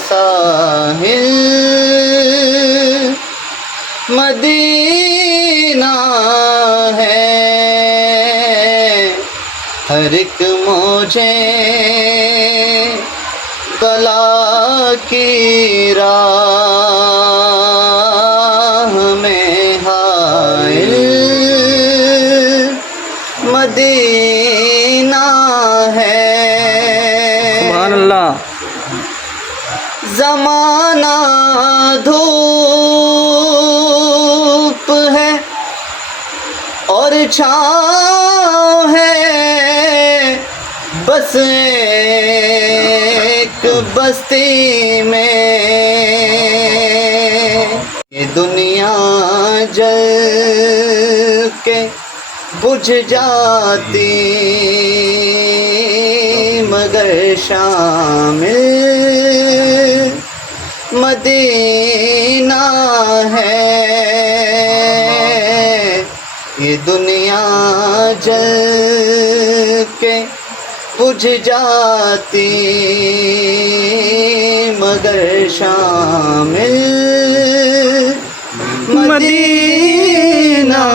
साहिल Medina है, हर एक मौजे बला की राह में हाइल मदीना है। सुभान अल्लाह। ज़माना धूप है और छाँव है, बस एक बस्ती में ये दुनिया जल के बुझ जाती, मगर शामिल मदीना है। ये दुनिया जल के बुझ जाती, मगर शामिल मदीना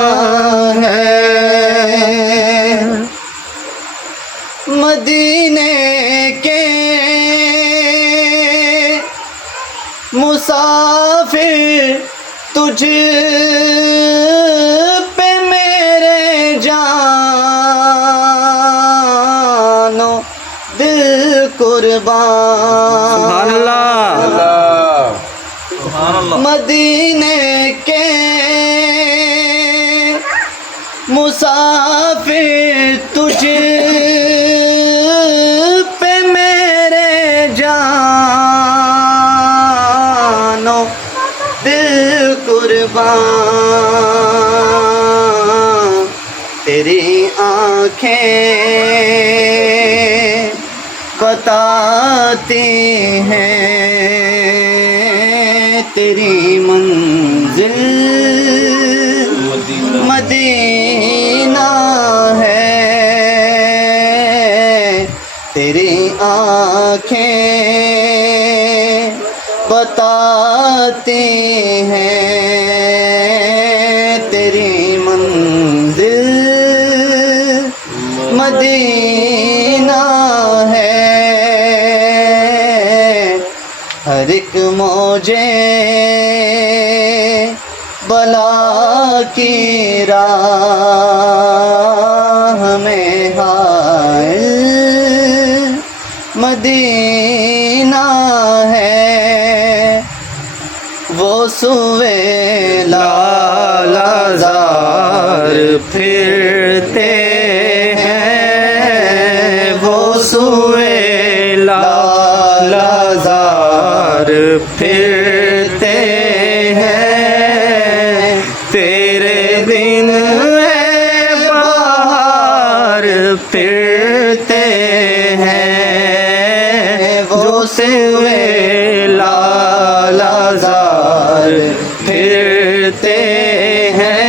है। मदीने के मुसाफिर तुझ पे मेरे जानो दिल कुर्बान। सुभान अल्लाह। मदीने के मुसाफिर तुझ पे मेरे जानो दिल कुर्बान। तेरी आँखें बताती हैं तेरी मंजिल मदीना है। तेरी आँखें बताती हैं तेरी मंजिल मदीना है। हर एक मौजे बला की राह में हाइल मदीना है। वो सुवे लालाज़ार फिरते हैं, वो सुवे लालाज़ार फिरते हैं। तेरे दिन बाहर फिरते हैं, वो सुवे लालाज़ार फिरते हैं,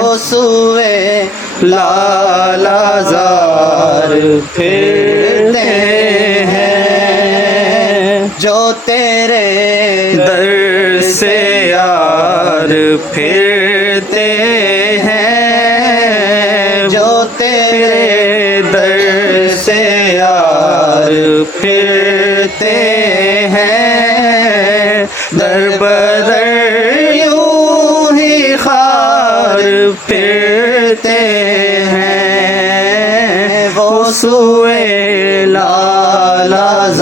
वो सुवे लालाज़ार फिरते हैं। जो तेरे दर से यार फिरते हैं, जो तेरे दर से यार फिरते हैं। दर बदर यूं ही खार फिरते हैं, वो सुए लालाज़ार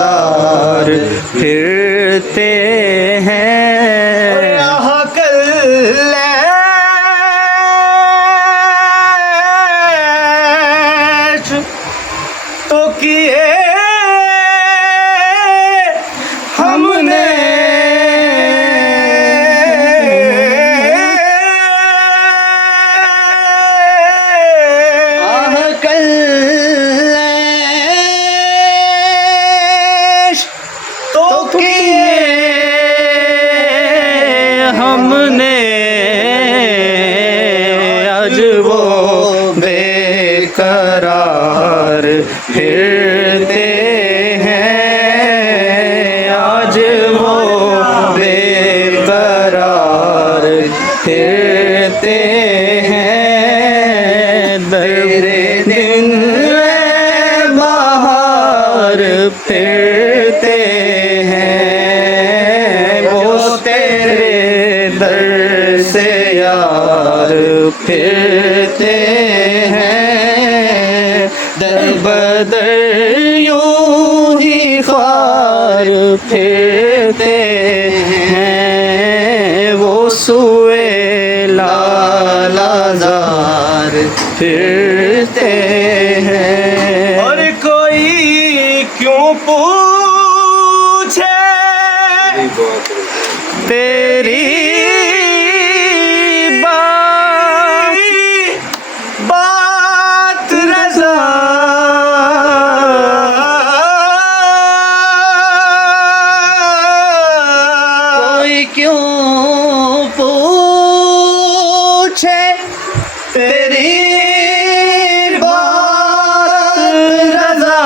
फिरते हैं। तो किए हमने तो किए हमने आज वो बेकरार फिरते फिरते हैं वो तेरे दर से यार फिरते हैं दर बदर यूं ही ख्वार फिरते हैं वो सुए लालाज़ार फिरते हैं। और कोई क्यों पूछे तेरी बात रज़ा कोई क्यों पूछे तेरी बात रज़ा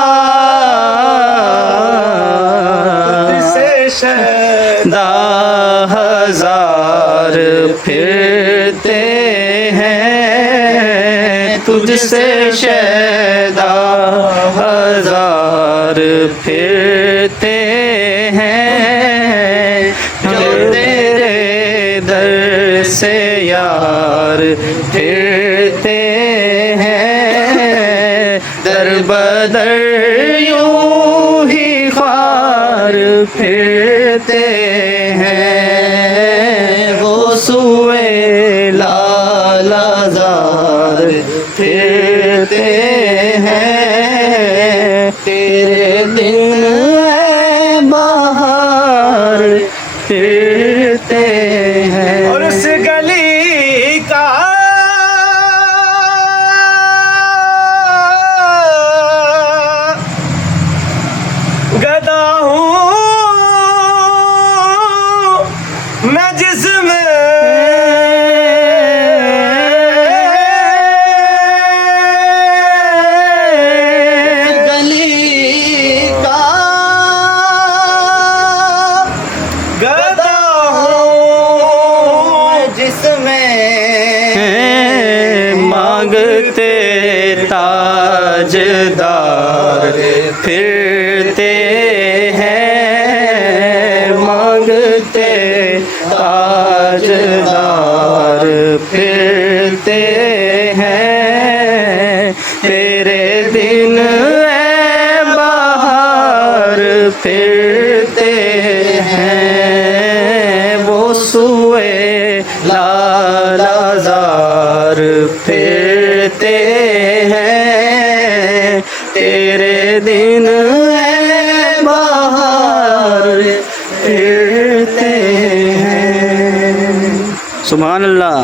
से शहदा हजार फिरते हैं तुझसे शहदा हजार फिरते हैं जो तेरे दर से यार फिरते हैं दर बदर यूं ही ख्वार फिरते हैं वो सुए लालाज़ार फिरते हैं तेरे दिन है बहार फिरते हैं। और उस गली का गदा हूँ मैं जिसमें गली का गदा हूँ जिसमें मांगते ताजदार फिरते हैं मांगते ताजदार फिरते हैं तेरे दिन है बहार फिरते हैं वो सुए लालाज़ार फिरते हैं तेरे दिन है बहार फिरते हैं। सुभान अल्लाह।